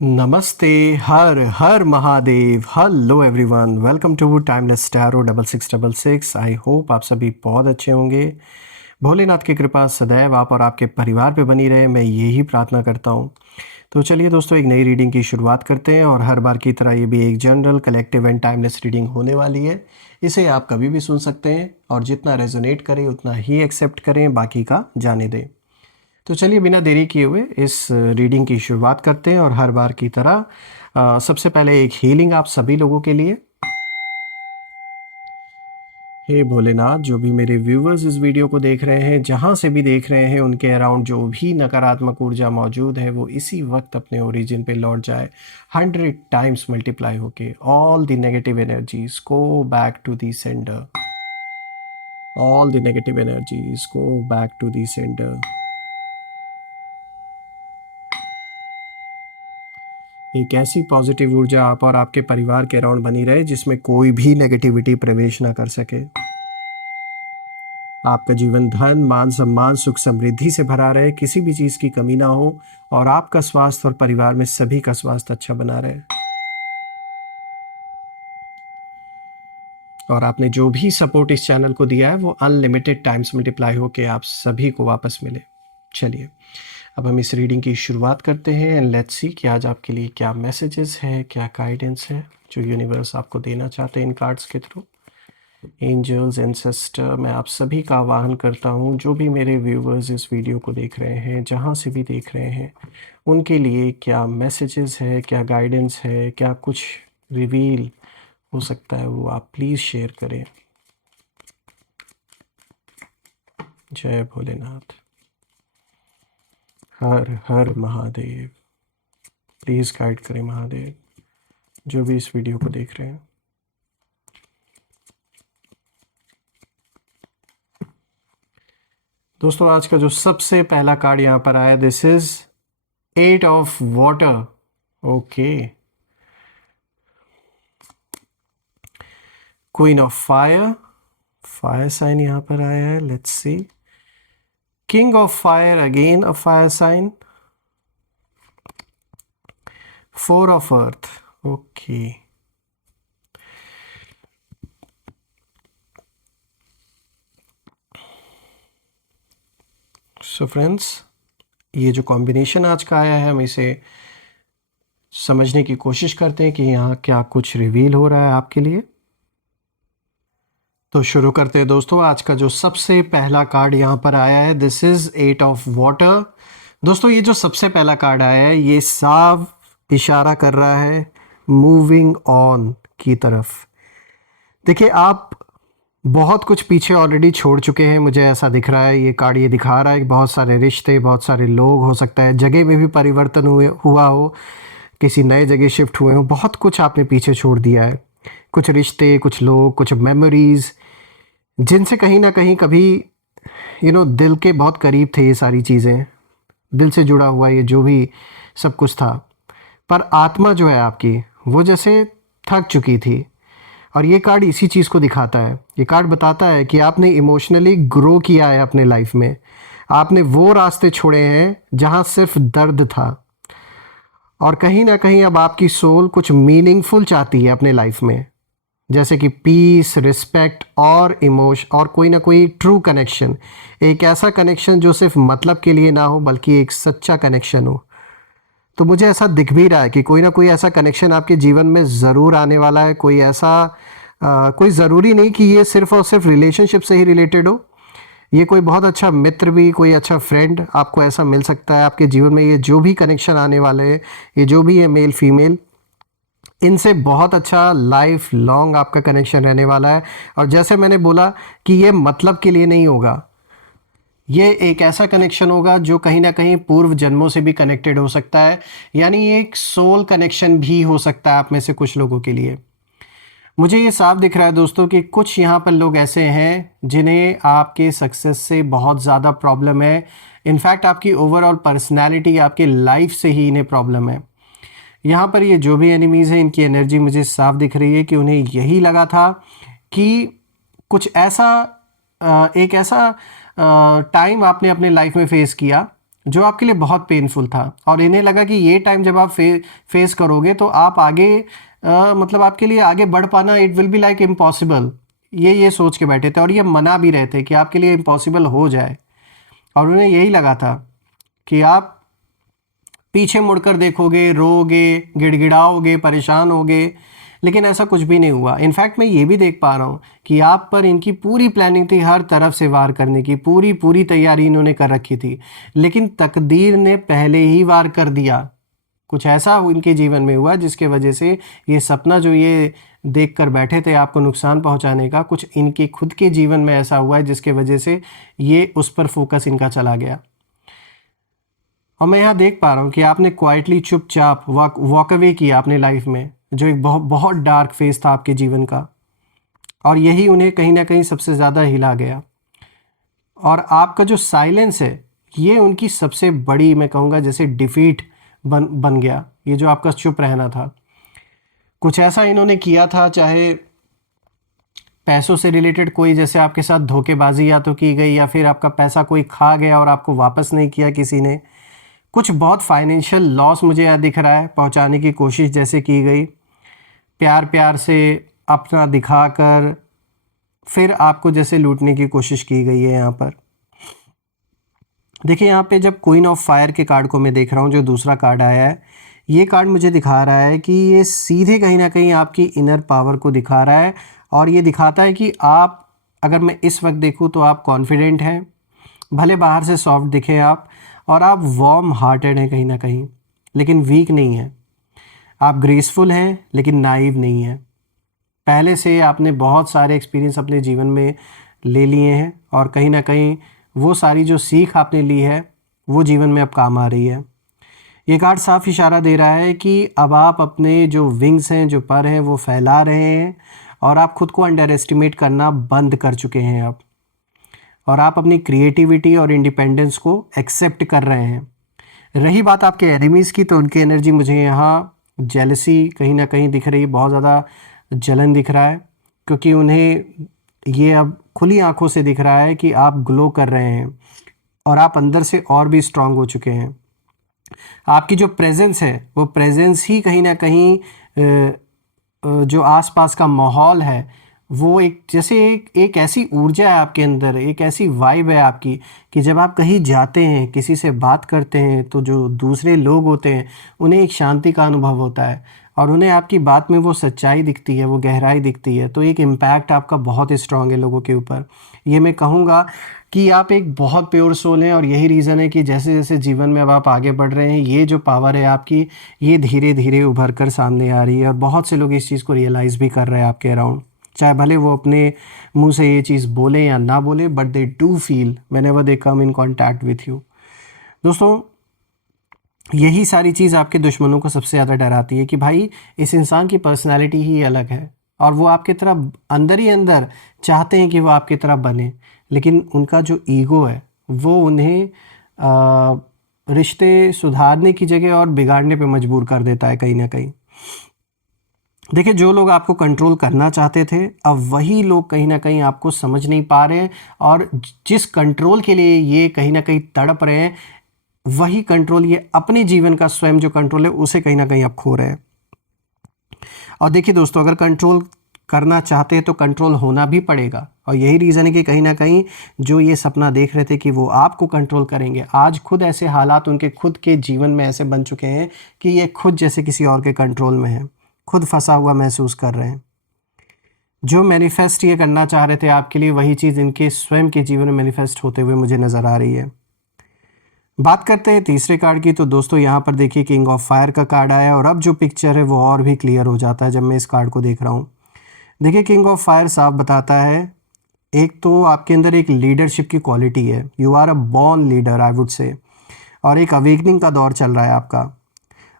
नमस्ते। हर हर Mahadev. Hello everyone, welcome to timeless tarot 6666। I hope आप सभी बहुत अच्छे होंगे। भोलेनाथ की कृपा सदैव आप और आपके परिवार पे बनी रहे, मैं यही प्रार्थना करता हूँ। तो चलिए दोस्तों, एक नई रीडिंग की शुरुआत करते हैं और हर बार की तरह ये भी एक general collective and timeless reading होने वाली है। इसे आप कभी भी सुन सकते हैं और जितना रेजोनेट करें उतना ही एक्सेप्ट करें, बाकी का जाने दें। तो चलिए बिना देरी किए हुए इस रीडिंग की शुरुआत करते हैं और हर बार की तरह सबसे पहले एक हीलिंग आप सभी लोगों के लिए। हे भोलेनाथ, जो भी मेरे व्यूवर्स इस वीडियो को देख रहे हैं, जहाँ से भी देख रहे हैं, उनके अराउंड जो भी नकारात्मक ऊर्जा मौजूद है वो इसी वक्त अपने ओरिजिन पे लौट जाए 100 टाइम्स मल्टीप्लाई होके। All the negative energies go back to the sender. All the negative energies go back to the sender. एक ऐसी पॉजिटिव ऊर्जा आप और आपके परिवार के अराउंड बनी रहे जिसमें कोई भी नेगेटिविटी प्रवेश ना कर सके। आपका जीवन धन मान सम्मान सुख समृद्धि से भरा रहे, किसी भी चीज़ की कमी ना हो और आपका स्वास्थ्य और परिवार में सभी का स्वास्थ्य अच्छा बना रहे। और आपने जो भी सपोर्ट इस चैनल को दिया है वो अनलिमिटेड टाइम्स मल्टीप्लाई होके आप सभी को वापस मिले। चलिए अब हम इस रीडिंग की शुरुआत करते हैं एंड लेट्स सी कि आज आपके लिए क्या मैसेजेस है, क्या गाइडेंस है जो यूनिवर्स आपको देना चाहते हैं इन कार्ड्स के थ्रू। एंजल्स, एंसेस्टर, मैं आप सभी का आवाहन करता हूँ, जो भी मेरे व्यूवर्स इस वीडियो को देख रहे हैं, जहाँ से भी देख रहे हैं, उनके लिए क्या मैसेजेस है, क्या गाइडेंस है, क्या कुछ रिवील हो सकता है, वो आप प्लीज़ शेयर करें। जय भोलेनाथ। हर हर महादेव। प्लीज़ गाइड करें महादेव, जो भी इस वीडियो को देख रहे हैं। दोस्तों, आज का जो सबसे पहला कार्ड यहाँ पर आया, this is 8 of water. Okay, queen of fire, fire sign यहाँ पर आया है। Let's see, king of fire, again a fire sign, 4 of earth. Okay, so friends, ये जो कॉम्बिनेशन आज का आया है, हम इसे समझने की कोशिश करते हैं कि यहाँ क्या कुछ रिवील हो रहा है आपके लिए। तो शुरू करते हैं दोस्तों। आज का जो सबसे पहला कार्ड यहाँ पर आया है, दिस इज 8 ऑफ वाटर। दोस्तों, ये जो सबसे पहला कार्ड आया है, ये साफ इशारा कर रहा है मूविंग ऑन की तरफ। देखिए, आप बहुत कुछ पीछे ऑलरेडी छोड़ चुके हैं, मुझे ऐसा दिख रहा है। ये कार्ड ये दिखा रहा है कि बहुत सारे रिश्ते, बहुत सारे लोग, हो सकता है जगह में भी परिवर्तन हुआ हो, किसी नए जगह शिफ्ट हुए हो, बहुत कुछ आपने पीछे छोड़ दिया है। कुछ रिश्ते, कुछ लोग, कुछ मेमोरीज, जिनसे कहीं ना कहीं कभी दिल के बहुत करीब थे। ये सारी चीज़ें दिल से जुड़ा हुआ, ये जो भी सब कुछ था, पर आत्मा जो है आपकी, वो जैसे थक चुकी थी। और ये कार्ड इसी चीज़ को दिखाता है। ये कार्ड बताता है कि आपने इमोशनली ग्रो किया है अपने लाइफ में। आपने वो रास्ते छोड़े हैं जहाँ सिर्फ दर्द था, और कहीं ना कहीं अब आपकी सोल कुछ मीनिंगफुल चाहती है अपने लाइफ में, जैसे कि पीस, रिस्पेक्ट और इमोशन, और कोई ना कोई ट्रू कनेक्शन। एक ऐसा कनेक्शन जो सिर्फ मतलब के लिए ना हो, बल्कि एक सच्चा कनेक्शन हो। तो मुझे ऐसा दिख भी रहा है कि कोई ना कोई ऐसा कनेक्शन आपके जीवन में ज़रूर आने वाला है। कोई ऐसा कोई ज़रूरी नहीं कि ये सिर्फ और सिर्फ रिलेशनशिप से ही रिलेटेड हो। ये कोई बहुत अच्छा मित्र भी, कोई अच्छा फ्रेंड आपको ऐसा मिल सकता है आपके जीवन में। ये जो भी कनेक्शन आने वाले हैं, ये जो भी है मेल फीमेल, इनसे बहुत अच्छा लाइफ लॉन्ग आपका कनेक्शन रहने वाला है। और जैसे मैंने बोला कि ये मतलब के लिए नहीं होगा, ये एक ऐसा कनेक्शन होगा जो कहीं ना कहीं पूर्व जन्मों से भी कनेक्टेड हो सकता है। यानी ये एक सोल कनेक्शन भी हो सकता है आप में से कुछ लोगों के लिए। मुझे ये साफ दिख रहा है दोस्तों कि कुछ यहाँ पर लोग ऐसे हैं जिन्हें आपके सक्सेस से बहुत ज़्यादा प्रॉब्लम है। इनफैक्ट आपकी ओवरऑल पर्सनैलिटी, आपके लाइफ से ही इन्हें प्रॉब्लम है। यहाँ पर ये जो भी एनिमीज़ हैं, इनकी एनर्जी मुझे साफ दिख रही है कि उन्हें यही लगा था कि कुछ ऐसा एक ऐसा टाइम आपने अपने लाइफ में फेस किया जो आपके लिए बहुत पेनफुल था, और इन्हें लगा कि ये टाइम जब आप फेस करोगे तो आप आगे मतलब आपके लिए आगे बढ़ पाना it will be like impossible. ये सोच के बैठे थे और ये मना भी रहे थे कि आपके लिए इम्पॉसिबल हो जाए, और उन्हें यही लगा था कि आप पीछे मुड़कर देखोगे, रोओगे, गिड़गिड़ाओगे, परेशान होगे, लेकिन ऐसा कुछ भी नहीं हुआ। इनफैक्ट मैं ये भी देख पा रहा हूँ कि आप पर इनकी पूरी प्लानिंग थी, हर तरफ से वार करने की पूरी पूरी तैयारी इन्होंने कर रखी थी, लेकिन तकदीर ने पहले ही वार कर दिया। कुछ ऐसा इनके जीवन में हुआ जिसके वजह से ये सपना जो ये देख कर बैठे थे आपको नुकसान पहुंचाने का, कुछ इनके खुद के जीवन में ऐसा हुआ है जिसके वजह से ये उस पर फोकस इनका चला गया। और मैं यहाँ देख पा रहा हूँ कि आपने क्वाइटली चुपचाप वॉक अवे किया अपने लाइफ में, जो एक बहुत बहुत डार्क फेज था आपके जीवन का, और यही उन्हें कहीं ना कहीं सबसे ज़्यादा हिला गया। और आपका जो साइलेंस है ये उनकी सबसे बड़ी, मैं कहूँगा जैसे डिफीट बन गया। ये जो आपका चुप रहना था, कुछ ऐसा इन्होंने किया था, चाहे पैसों से रिलेटेड कोई जैसे आपके साथ धोखेबाजी या तो की गई, या फिर आपका पैसा कोई खा गया और आपको वापस नहीं किया किसी ने, कुछ बहुत फाइनेंशियल लॉस मुझे यहाँ दिख रहा है, पहुँचाने की कोशिश जैसे की गई, प्यार प्यार से अपना दिखाकर फिर आपको जैसे लूटने की कोशिश की गई है यहाँ पर। देखिए यहाँ पे जब क्वीन ऑफ फायर के कार्ड को मैं देख रहा हूँ, जो दूसरा कार्ड आया है, ये कार्ड मुझे दिखा रहा है कि ये सीधे कहीं ना कहीं आपकी इनर पावर को दिखा रहा है, और ये दिखाता है कि आप, अगर मैं इस वक्त देखूँ तो आप कॉन्फिडेंट हैं, भले बाहर से सॉफ्ट दिखें आप, और आप वार्म हार्टेड हैं कहीं ना कहीं, लेकिन वीक नहीं हैं। आप ग्रेसफुल हैं लेकिन नाइव नहीं हैं। पहले से आपने बहुत सारे एक्सपीरियंस अपने जीवन में ले लिए हैं, और कहीं ना कहीं वो सारी जो सीख आपने ली है वो जीवन में अब काम आ रही है। ये कार्ड साफ इशारा दे रहा है कि अब आप अपने जो विंग्स हैं, जो पर हैं, वो फैला रहे हैं, और आप खुद को अंडर एस्टिमेट करना बंद कर चुके हैं अब, और आप अपनी क्रिएटिविटी और इंडिपेंडेंस को एक्सेप्ट कर रहे हैं। रही बात आपके एनिमीज़ की, तो उनकी एनर्जी मुझे यहाँ जेलसी कहीं ना कहीं दिख रही है, बहुत ज़्यादा जलन दिख रहा है, क्योंकि उन्हें ये अब खुली आंखों से दिख रहा है कि आप ग्लो कर रहे हैं और आप अंदर से और भी स्ट्रांग हो चुके हैं। आपकी जो प्रेजेंस है वो प्रेजेंस ही कहीं ना कहीं जो आसपास का माहौल है वो एक जैसे एक ऐसी ऊर्जा है आपके अंदर, एक ऐसी वाइब है आपकी, कि जब आप कहीं जाते हैं, किसी से बात करते हैं, तो जो दूसरे लोग होते हैं उन्हें एक शांति का अनुभव होता है, और उन्हें आपकी बात में वो सच्चाई दिखती है, वो गहराई दिखती है, तो एक इम्पैक्ट आपका बहुत स्ट्रांग है लोगों के ऊपर। ये मैं कहूँगा कि आप एक बहुत प्योर सोल हैं, और यही रीज़न है कि जैसे जैसे जीवन में अब आप आगे बढ़ रहे हैं, ये जो पावर है आपकी, ये धीरे धीरे उभर कर सामने आ रही है, और बहुत से लोग इस चीज़ को रियलाइज़ भी कर रहे हैं आपके अराउंड, चाहे भले वो अपने मुंह से ये चीज़ बोले या ना बोले, but they do feel whenever they come in contact with you. दोस्तों, यही सारी चीज़ आपके दुश्मनों को सबसे ज़्यादा डराती है कि भाई इस इंसान की पर्सनैलिटी ही अलग है, और वो आपकी तरह अंदर ही अंदर चाहते हैं कि वो आपकी तरह बने, लेकिन उनका जो ईगो है वो उन्हें रिश्ते सुधारने की जगह और बिगाड़ने पे मजबूर कर देता है कहीं ना कहीं। देखिए, जो लोग आपको कंट्रोल करना चाहते थे, अब वही लोग कहीं ना कहीं आपको समझ नहीं पा रहे हैं, और जिस कंट्रोल के लिए ये कहीं ना कहीं तड़प रहे हैं, वही कंट्रोल, ये अपने जीवन का स्वयं जो कंट्रोल है उसे कहीं ना कहीं आप खो रहे हैं। और देखिए दोस्तों, अगर कंट्रोल करना चाहते हैं तो कंट्रोल होना भी पड़ेगा, और यही रीज़न है कि कहीं ना कहीं जो ये सपना देख रहे थे कि वो आपको कंट्रोल करेंगे, आज खुद ऐसे हालात उनके खुद के जीवन में ऐसे बन चुके हैं कि ये खुद जैसे किसी और के कंट्रोल में है, खुद फंसा हुआ महसूस कर रहे हैं। जो मैनिफेस्ट ये करना चाह रहे थे आपके लिए, वही चीज़ इनके स्वयं के जीवन में मैनिफेस्ट होते हुए मुझे नज़र आ रही है। बात करते हैं तीसरे कार्ड की, तो दोस्तों यहाँ पर देखिए किंग ऑफ फायर का कार्ड आया, और अब जो पिक्चर है वो और भी क्लियर हो जाता है जब मैं इस कार्ड को देख रहा हूँ। देखिए, किंग ऑफ फायर साफ बताता है, एक तो आपके अंदर एक लीडरशिप की क्वालिटी है, you are a born leader I would say, और एक अवेकनिंग का दौर चल रहा है आपका,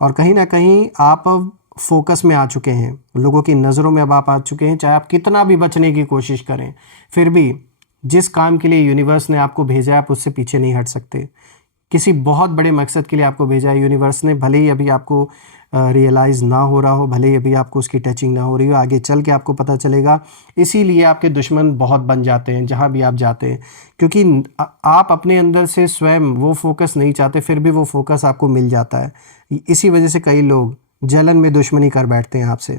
और कहीं ना कहीं आप अब फोकस में आ चुके हैं, लोगों की नज़रों में अब आप आ चुके हैं। चाहे आप कितना भी बचने की कोशिश करें, फिर भी जिस काम के लिए यूनिवर्स ने आपको भेजा है आप उससे पीछे नहीं हट सकते, किसी बहुत बड़े मकसद के लिए आपको भेजा है यूनिवर्स ने, भले ही अभी आपको रियलाइज़ ना हो रहा हो, भले ही अभी आपको उसकी टचिंग ना हो रही हो, आगे चल के आपको पता चलेगा। इसीलिए आपके दुश्मन बहुत बन जाते हैं जहाँ भी आप जाते हैं, क्योंकि आप अपने अंदर से स्वयं वो फोकस नहीं चाहते, फिर भी वो फोकस आपको मिल जाता है। इसी वजह से कई लोग जलन में दुश्मनी कर बैठते हैं आपसे।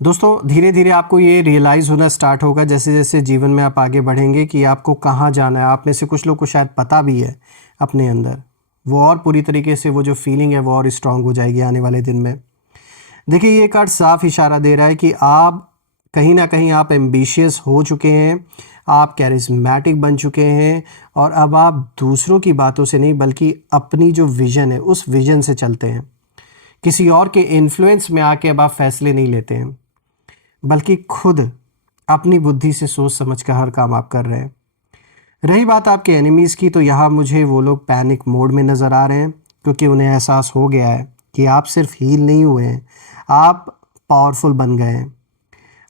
दोस्तों धीरे धीरे आपको ये रियलाइज़ होना स्टार्ट होगा जैसे जैसे जीवन में आप आगे बढ़ेंगे कि आपको कहाँ जाना है। आप में से कुछ लोग को शायद पता भी है अपने अंदर, वो और पूरी तरीके से वो जो फीलिंग है वो और स्ट्रांग हो जाएगी आने वाले दिन में। देखिए ये कार्ड साफ इशारा दे रहा है कि आप कहीं ना कहीं आप एम्बिशियस हो चुके हैं, आप कैरिस्मेटिक बन चुके हैं, और अब आप दूसरों की बातों से नहीं बल्कि अपनी जो विज़न है उस विज़न से चलते हैं। किसी और के इन्फ्लुएंस में आके अब आप फैसले नहीं लेते हैं, बल्कि खुद अपनी बुद्धि से सोच समझ कर हर काम आप कर रहे हैं। रही बात आपके एनिमीज़ की, तो यहाँ मुझे वो लोग पैनिक मोड में नज़र आ रहे हैं, क्योंकि उन्हें एहसास हो गया है कि आप सिर्फ हील नहीं हुए हैं, आप पावरफुल बन गए हैं।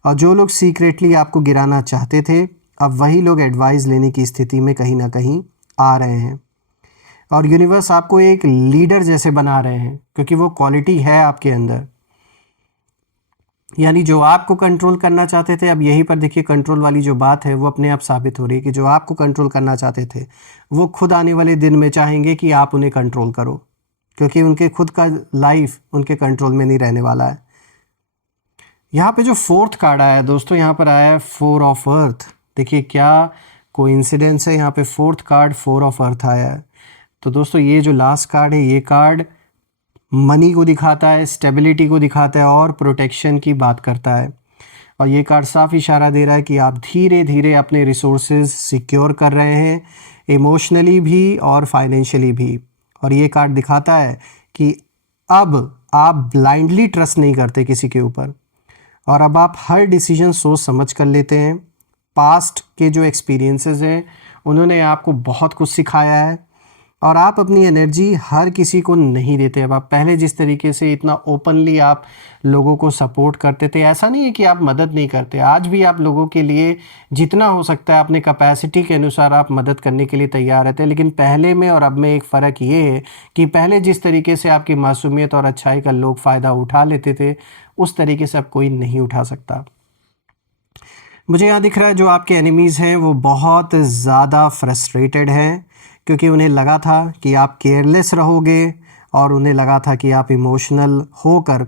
और जो लोग सीक्रेटली आपको गिराना चाहते थे, अब वही लोग एडवाइस लेने की स्थिति में कहीं ना कहीं आ रहे हैं। और यूनिवर्स आपको एक लीडर जैसे बना रहे हैं, क्योंकि वो क्वालिटी है आपके अंदर। यानी जो आपको कंट्रोल करना चाहते थे, अब यहीं पर देखिए कंट्रोल वाली जो बात है वो अपने आप साबित हो रही है कि जो आपको कंट्रोल करना चाहते थे वो खुद आने वाले दिन में चाहेंगे कि आप उन्हें कंट्रोल करो, क्योंकि उनके खुद का लाइफ उनके कंट्रोल में नहीं रहने वाला है। यहाँ पे जो फोर्थ कार्ड आया है दोस्तों, यहाँ पर आया है 4 ऑफ अर्थ। देखिए क्या कोइंसिडेंस है, यहाँ पे फोर्थ कार्ड 4 ऑफ अर्थ आया है। तो दोस्तों ये जो लास्ट कार्ड है, ये कार्ड मनी को दिखाता है, स्टेबिलिटी को दिखाता है और प्रोटेक्शन की बात करता है। और ये कार्ड साफ इशारा दे रहा है कि आप धीरे धीरे अपने रिसोर्सेज सिक्योर कर रहे हैं, इमोशनली भी और फाइनेंशियली भी। और ये कार्ड दिखाता है कि अब आप ब्लाइंडली ट्रस्ट नहीं करते किसी के ऊपर, और अब आप हर डिसीजन सोच समझ कर लेते हैं। पास्ट के जो एक्सपीरियंसेस हैं उन्होंने आपको बहुत कुछ सिखाया है, और आप अपनी एनर्जी हर किसी को नहीं देते। अब आप पहले जिस तरीके से इतना ओपनली आप लोगों को सपोर्ट करते थे, ऐसा नहीं है कि आप मदद नहीं करते, आज भी आप लोगों के लिए जितना हो सकता है अपने कैपेसिटी के अनुसार आप मदद करने के लिए तैयार रहते हैं। लेकिन पहले में और अब में एक फ़र्क ये है कि पहले जिस तरीके से आपकी मासूमियत और अच्छाई का लोग फ़ायदा उठा लेते थे, उस तरीके से अब कोई नहीं उठा सकता। मुझे यहाँ दिख रहा है जो आपके एनिमीज़ हैं वो बहुत ज़्यादा फ्रस्ट्रेटेड हैं, क्योंकि उन्हें लगा था कि आप केयरलेस रहोगे, और उन्हें लगा था कि आप इमोशनल होकर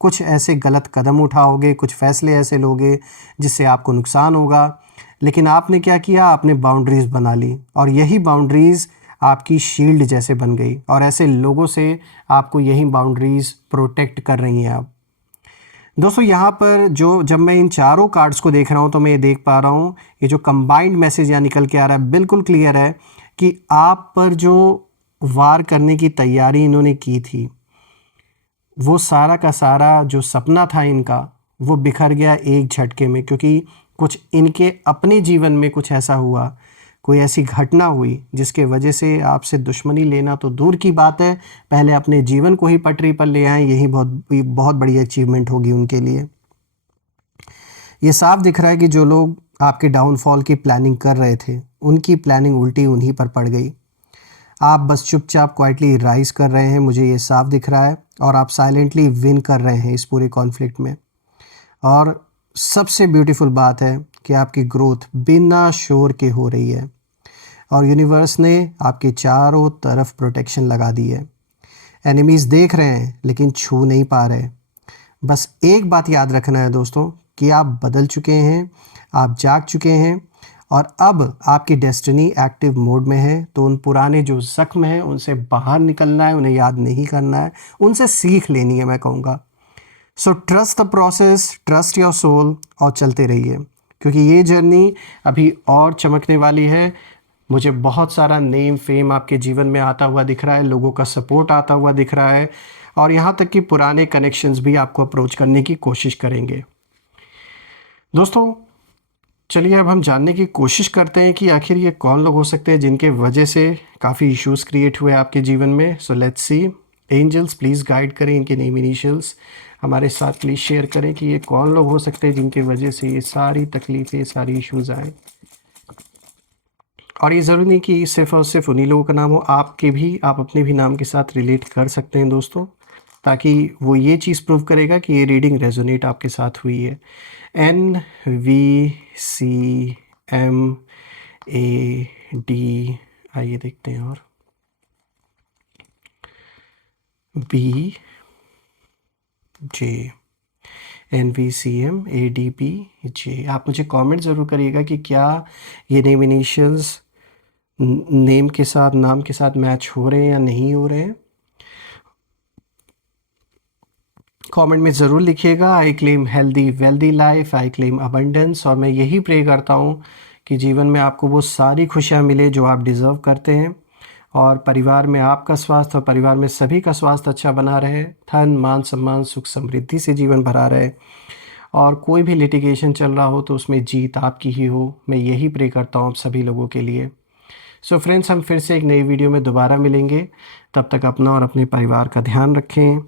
कुछ ऐसे गलत कदम उठाओगे, कुछ फ़ैसले ऐसे लोगे जिससे आपको नुकसान होगा। लेकिन आपने क्या किया, आपने बाउंड्रीज़ बना ली, और यही बाउंड्रीज़ आपकी शील्ड जैसे बन गई, और ऐसे लोगों से आपको यही बाउंड्रीज़ प्रोटेक्ट कर रही हैं। आप दोस्तों यहाँ पर जो जब मैं इन चारों कार्ड्स को देख रहा हूँ तो मैं ये देख पा रहा हूँ, ये जो कंबाइंड मैसेज यहाँ निकल के आ रहा है बिल्कुल क्लियर है कि आप पर जो वार करने की तैयारी इन्होंने की थी, वो सारा का सारा जो सपना था इनका वो बिखर गया एक झटके में, क्योंकि कुछ इनके अपने जीवन में कुछ ऐसा हुआ, कोई ऐसी घटना हुई जिसके वजह से आपसे दुश्मनी लेना तो दूर की बात है, पहले अपने जीवन को ही पटरी पर ले आए, यही बहुत बड़ी अचीवमेंट होगी उनके लिए। ये साफ दिख रहा है कि जो लोग आपके डाउनफॉल की प्लानिंग कर रहे थे, उनकी प्लानिंग उल्टी उन्हीं पर पड़ गई। आप बस चुपचाप क्वाइटली राइज कर रहे हैं, मुझे ये साफ दिख रहा है, और आप साइलेंटली विन कर रहे हैं इस पूरे कॉन्फ्लिक्ट में। और सबसे ब्यूटीफुल बात है कि आपकी ग्रोथ बिना शोर के हो रही है, और यूनिवर्स ने आपके चारों तरफ प्रोटेक्शन लगा दी है। एनिमीज़ देख रहे हैं लेकिन छू नहीं पा रहे। बस एक बात याद रखना है दोस्तों कि आप बदल चुके हैं, आप जाग चुके हैं, और अब आपकी डेस्टिनी एक्टिव मोड में है। तो उन पुराने जो ज़ख्म हैं उनसे बाहर निकलना है, उन्हें याद नहीं करना है, उनसे सीख लेनी है मैं कहूँगा। So trust the process, trust your soul, और चलते रहिए, क्योंकि ये जर्नी अभी और चमकने वाली है। मुझे बहुत सारा नेम फेम आपके जीवन में आता हुआ दिख रहा है, लोगों का सपोर्ट आता हुआ दिख रहा है, और यहाँ तक कि पुराने कनेक्शंस भी आपको अप्रोच करने की कोशिश करेंगे। दोस्तों चलिए अब हम जानने की कोशिश करते हैं कि आखिर ये कौन लोग हो सकते हैं जिनके वजह से काफ़ी इश्यूज़ क्रिएट हुए आपके जीवन में। So let's see. Angels please guide करें, इनके नेम इनिशियल्स हमारे साथ प्लीज़ शेयर करें कि ये कौन लोग हो सकते हैं जिनके वजह से ये सारी तकलीफ़ें, सारी इश्यूज़ आए। और ये ज़रूरी नहीं कि सिर्फ़ और सिर्फ उन्हीं लोगों का नाम हो, आपके भी, आप अपने भी नाम के साथ रिलेट कर सकते हैं दोस्तों, ताकि वो ये चीज़ प्रूव करेगा कि ये रीडिंग रेजोनेट आपके साथ हुई है। NVCMAD, आइए देखते हैं, और BJ, NVCMADBJ। आप मुझे कमेंट ज़रूर करिएगा कि क्या ये नेम इनिशियल्स नेम के साथ, नाम के साथ मैच हो रहे हैं या नहीं हो रहे हैं। कमेंट में ज़रूर लिखिएगा। I claim healthy wealthy life, I claim abundance, और मैं यही प्रे करता हूँ कि जीवन में आपको वो सारी खुशियाँ मिले जो आप डिज़र्व करते हैं, और परिवार में आपका स्वास्थ्य और परिवार में सभी का स्वास्थ्य अच्छा बना रहे, धन मान सम्मान सुख समृद्धि से जीवन भरा रहे, और कोई भी लिटिगेशन चल रहा हो तो उसमें जीत आपकी ही हो। मैं यही प्रे करता हूँ आप सभी लोगों के लिए। सो फ्रेंड्स, हम फिर से एक नई वीडियो में दोबारा मिलेंगे। तब तक अपना और अपने परिवार का ध्यान रखें।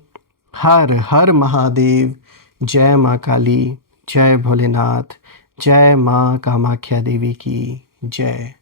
हर हर महादेव। जय माँ काली, जय भोलेनाथ, जय माँ कामाख्या देवी की जय।